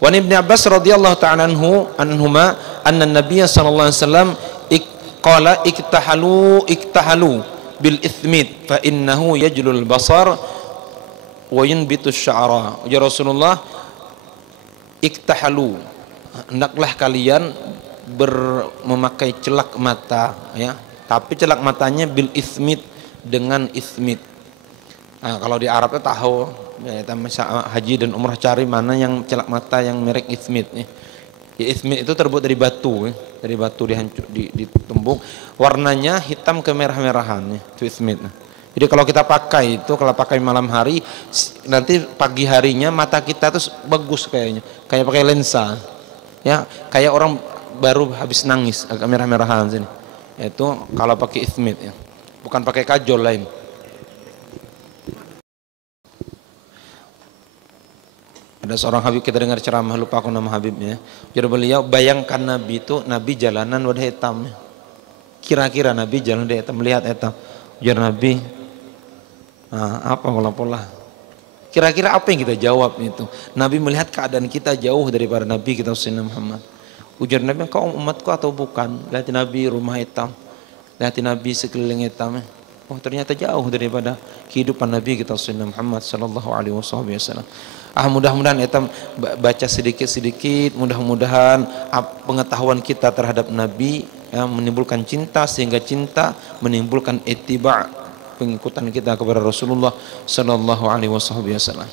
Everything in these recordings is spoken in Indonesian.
Wa Ibnu Abbas radhiyallahu ta'ala anhuma anna Nabiy sallallahu alaihi wasallam qala iktahalu bil ithmit fa innahu yajlul basar wa yunbitu sya'ra. Ya Rasulullah, iktahalu, hendaklah kalian memakai celak mata, ya, tapi celak matanya bil ithmit, dengan ithmit. Nah, kalau di Arabnya tahu, ya, haji dan umrah cari mana yang celak mata yang merek ithmit, ya. Ya, ithmit itu terbuat dari batu, ya. Dari batu ditumbuk, warnanya hitam kemerah-merahan, ya. Itu ithmit. Nah, jadi kalau kita pakai itu, kalau pakai malam hari, nanti pagi harinya mata kita tuh bagus kayaknya, kayak pakai lensa, ya, kayak orang baru habis nangis, agak merah-merahan sini. Itu kalau pakai ithmit, ya. Bukan pakai kajol lain. Ada seorang Habib, kita dengar ceramah, lupa aku nama Habibnya. Jadi beliau, bayangkan Nabi itu, Nabi jalanan wadah hitam. Kira-kira Nabi jalan wadah hitam, melihat hitam. Ujar Nabi, apa pola-pola? Kira-kira apa yang kita jawab itu? Nabi melihat keadaan kita jauh daripada Nabi kita Sayyidina Muhammad. Ujar Nabi, kau umatku atau bukan? Lihat Nabi rumah hitam, lihat Nabi sekeliling hitam. Oh, ternyata jauh daripada kehidupan Nabi kita Sayyidina Muhammad sallallahu alaihi wasallam. Mudah-mudahan kita baca sedikit-sedikit, mudah-mudahan pengetahuan kita terhadap Nabi, ya, menimbulkan cinta, sehingga cinta menimbulkan ittiba', pengikutan kita kepada Rasulullah sallallahu alaihi wasallam.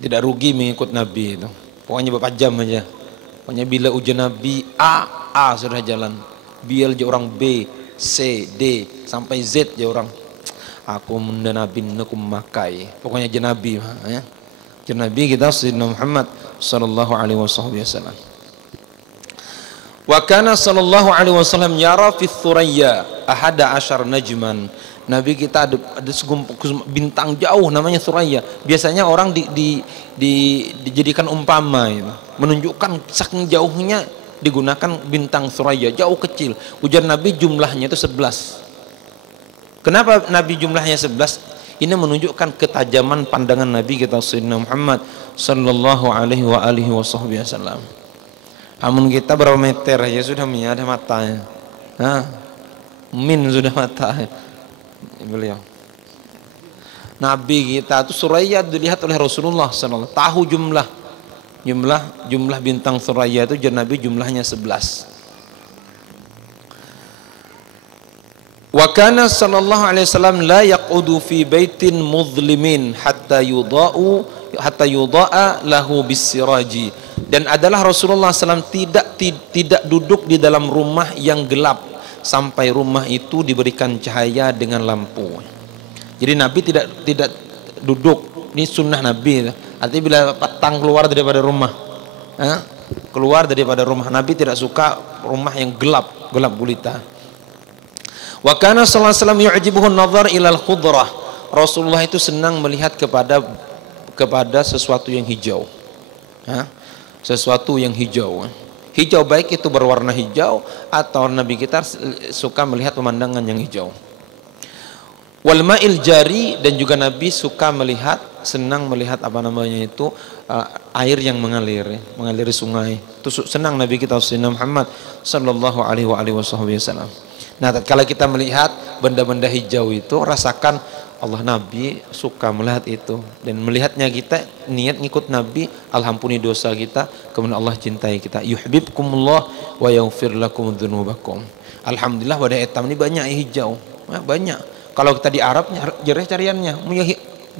Tidak rugi mengikut Nabi itu. Pokoknya berapa jam aja. Pokoknya bila ujian Nabi A sudah jalan. Biar je orang B, C, D sampai Z je orang. Aku menda Nabi nakum makai. Pokoknya je Nabi, ya. Je Nabi kita Sayyidina Muhammad sallallahu alaihi wasallam. Wa kana sallallahu alaihi wasallam yara fi thuraya ahada asyar najman. Nabi kita ada bintang jauh namanya Thuraya. Biasanya orang dijadikan umpama itu, menunjukkan saking jauhnya digunakan bintang Thuraya, jauh kecil. Ujar Nabi jumlahnya itu 11. Kenapa Nabi jumlahnya 11? Ini menunjukkan ketajaman pandangan Nabi kita Sayyidina Muhammad sallallahu alaihi wasallam. Amun kita berapa meter aja sudah ada matanya. Min sudah mata beliau. Nabi kita itu Suraya dilihat oleh Rasulullah sallallahu, tahu jumlah bintang Suraya itu, Nabi jumlahnya 11. Wa kana sallallahu alaihi wasallam la yaqudu fi baitin mudhlimin hatta yuda'a lahu bisiraji. Dan adalah Rasulullah SAW tidak duduk di dalam rumah yang gelap sampai rumah itu diberikan cahaya dengan lampu. Jadi Nabi tidak duduk, ini sunnah Nabi. Artinya bila petang keluar daripada rumah, Nabi tidak suka rumah yang gelap gulita. Wa kana sallallahu alaihi wasallam yu'jibuhu an-nazar ila al-khudrah. Rasulullah itu senang melihat kepada sesuatu yang hijau. Sesuatu yang hijau. Hijau baik itu berwarna hijau atau Nabi kita suka melihat pemandangan yang hijau. Wal ma'il jari, dan juga Nabi senang melihat air yang mengalir sungai. Itu senang Nabi kita Sayyidina Muhammad sallallahu alaihi wasallam. Nah, kalau kita melihat benda-benda hijau itu, rasakan Allah, Nabi suka melihat itu, dan melihatnya kita niat ngikut Nabi, alhampuni dosa kita, kemudian Allah cintai kita. Yuhibbukumullah wa yaghfir lakum dzunubakum. Alhamdulillah pada etam ini banyak hijau, banyak. Kalau kita di Arab jereh cariannya,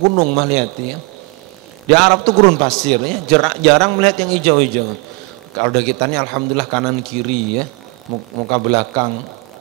gunung mah lihat ya. Di Arab tuh gurun pasir ya, jarang melihat yang hijau-hijau. Kalau udah kita ini alhamdulillah kanan kiri ya, muka belakang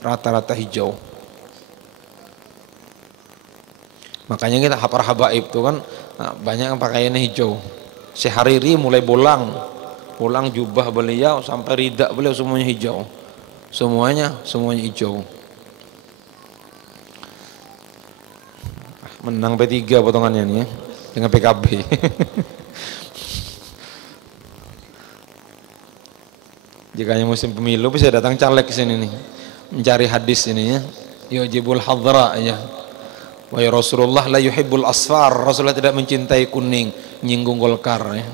rata-rata hijau. Makanya kita habaib tuh kan banyak yang pakaiannya hijau. Syekh mulai bolang jubah beliau sampai rida beliau semuanya hijau. Semuanya hijau. Menang P3 potongannya nih ya, dengan PKB. Jika musim pemilu bisa datang caleg ke sini nih, mencari hadis ini ya. Yujibul hadra ya. Wahai Rasulullah, la yuhibbul asfar. Rasulullah tidak mencintai kuning, nyinggung Golkar ya.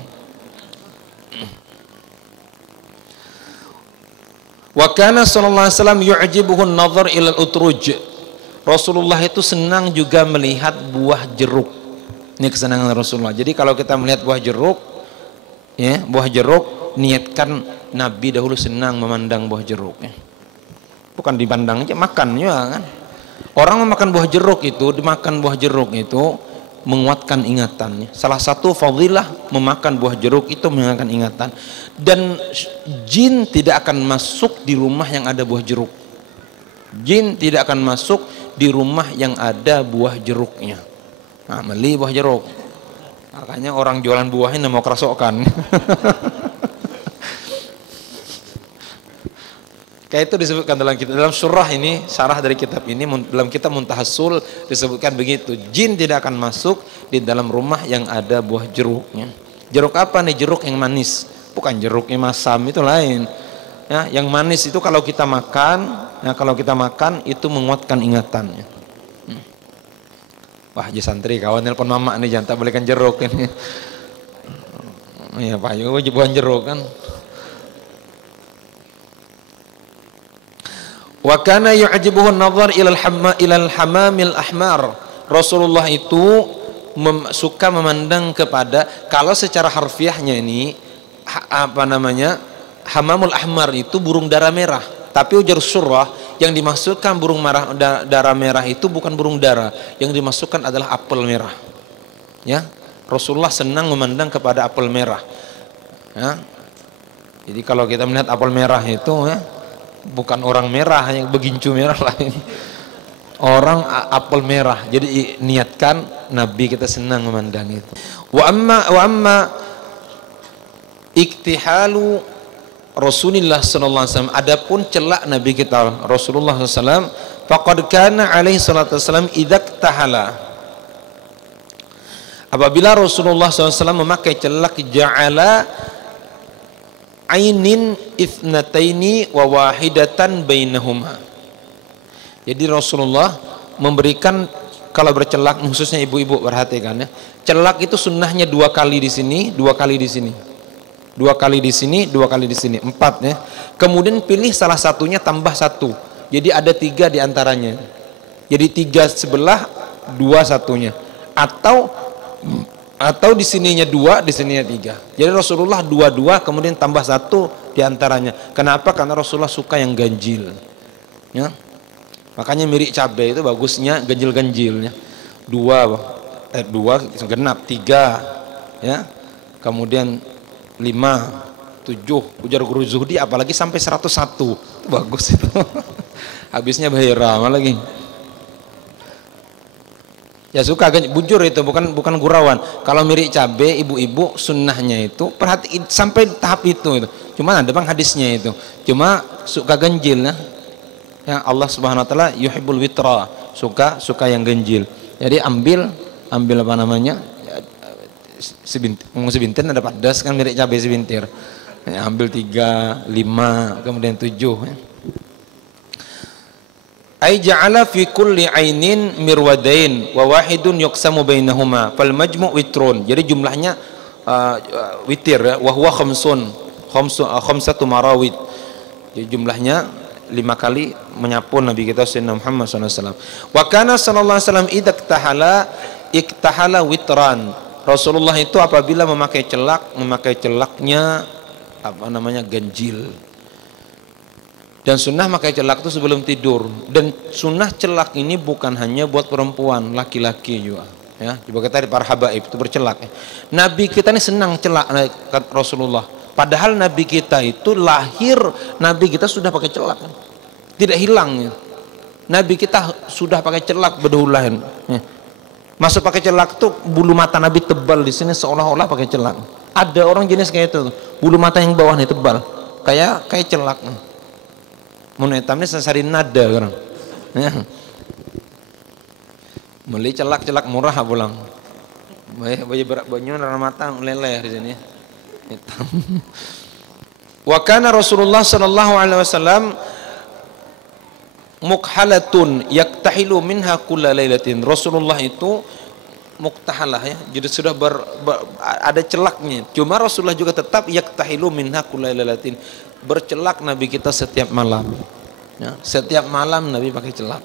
Wa kana sallallahu alaihi wasallam yu'jibuhu an-nazar ila al-utruj. Rasulullah itu senang juga melihat buah jeruk. Ini kesenangan Rasulullah. Jadi kalau kita melihat buah jeruk, ya, buah jeruk, niatkan Nabi dahulu senang memandang buah jeruk ya. Bukan dipandang aja, makan juga kan. Orang memakan buah jeruk itu, dimakan buah jeruk itu menguatkan ingatannya. Salah satu fadilah memakan buah jeruk itu menguatkan ingatan. Dan jin tidak akan masuk di rumah yang ada buah jeruk. Jin tidak akan masuk di rumah yang ada buah jeruknya. Nah, beli buah jeruk. Makanya orang jualan buah ini mau kerasokkan. Kayak itu disebutkan dalam kitab, dalam surah ini, syarah dari kitab ini, dalam kitab Muntahassul disebutkan begitu. Jin tidak akan masuk di dalam rumah yang ada buah jeruknya. Jeruk apa nih? Jeruk yang manis, bukan jeruk yang masam, itu lain. Ya, yang manis itu kalau kita makan, ya, kalau kita makan itu menguatkan ingatannya. Wah, Haji santri kawan nelpon mama nih, jangan tak belikan jeruk ini. Iya Pak, juga buah jeruk kan. Wa kana yu'jibuhu an-nazar ila al-hamamil ahmar. Rasulullah itu suka memandang kepada, kalau secara harfiahnya ini apa namanya, hamamul ahmar itu burung dara merah. Tapi ujar surah yang dimasukkan burung dara merah itu bukan burung dara, yang dimasukkan adalah apel merah. Ya, Rasulullah senang memandang kepada apel merah. Ya. Jadi kalau kita melihat apel merah itu ya, bukan orang merah yang begincu merah lain, orang apel merah. Jadi niatkan Nabi kita senang memandang itu. Wa amma iktihalu Rasulullah sallallahu alaihi wasallam, adapun celak Nabi kita Rasulullah sallallahu alaihi wasallam, faqad kana alaihi salatu wasallam idaktahala, apabila Rasulullah sallallahu alaihi wasallam memakai celak, ja'ala ainin ithnataini wa wahidatan bainahuma. Jadi Rasulullah memberikan, kalau bercelak, khususnya ibu-ibu perhatikan ya, celak itu sunnahnya 2 kali di sini, 2 kali di sini, 2 kali di sini, 2 kali di sini, 4 ya. Kemudian pilih salah satunya tambah 1, jadi ada 3 di antaranya. Jadi 3 sebelah, 2 satunya, atau di sininya 2, di sininya 3. Jadi Rasulullah 2 kemudian tambah 1 di antaranya. Kenapa? Karena Rasulullah suka yang ganjil. Ya. Makanya mirip cabai itu bagusnya ganjil-ganjilnya. 2 genap, 3 ya. Kemudian 5, 7, ujar Guru Zuhdi apalagi sampai 101. Itu bagus itu. Habisnya bahira lagi. Ya suka bujur itu, bukan gurauan. Kalau mirip cabai, ibu-ibu sunnahnya itu perhati sampai tahap itu. Cuma ada bang hadisnya itu. Cuma suka ganjil ya. Ya Allah Subhanahu wa taala yuhibbul witra, suka yang ganjil. Jadi ambil apa namanya? Sebintir ada padas kan mirip cabai sebintir. Ya, ambil 3, 5, kemudian 7 ya. Ai ja'ala fi kulli ainin mirwadain wa wahidun yuqsamu bainahuma fal majmu' witrun. Jadi jumlahnya witir ya, wa huwa khamsatu marawid. Jadi jumlahnya 5 kali menyapu Nabi kita Sayyidina Muhammad SAW. Wa kana sallallahu alaihi wasallam iktahala witran. Rasulullah itu apabila memakai celaknya apa namanya, ganjil. Dan sunnah pakai celak itu sebelum tidur. Dan sunnah celak ini bukan hanya buat perempuan, laki-laki juga. Ya, coba kita di para habaib itu bercelak. Ya. Nabi kita ini senang celak Rasulullah. Padahal Nabi kita itu lahir, Nabi kita sudah pakai celak. Tidak hilang. Ya. Nabi kita sudah pakai celak berdaulan. Ya. Masuk pakai celak tuh bulu mata Nabi tebal di sini seolah-olah pakai celak. Ada orang jenis kayak itu, bulu mata yang bawah nih tebal, kayak celak. Mun etam ini sasari nada kan. Ya. Beli celak murah pulang. Baju berat banyu warna matang leleh di sini. Hitam. Wa kana Rasulullah sallallahu alaihi wasallam mukhalatun yaktahilu minha kulla lailatin. Rasulullah itu muktahalah ya, jadi sudah ada celaknya. Cuma Rasulullah juga tetap yaktahilu minha kulla lailatin, bercelak Nabi kita setiap malam ya, setiap malam Nabi pakai celak.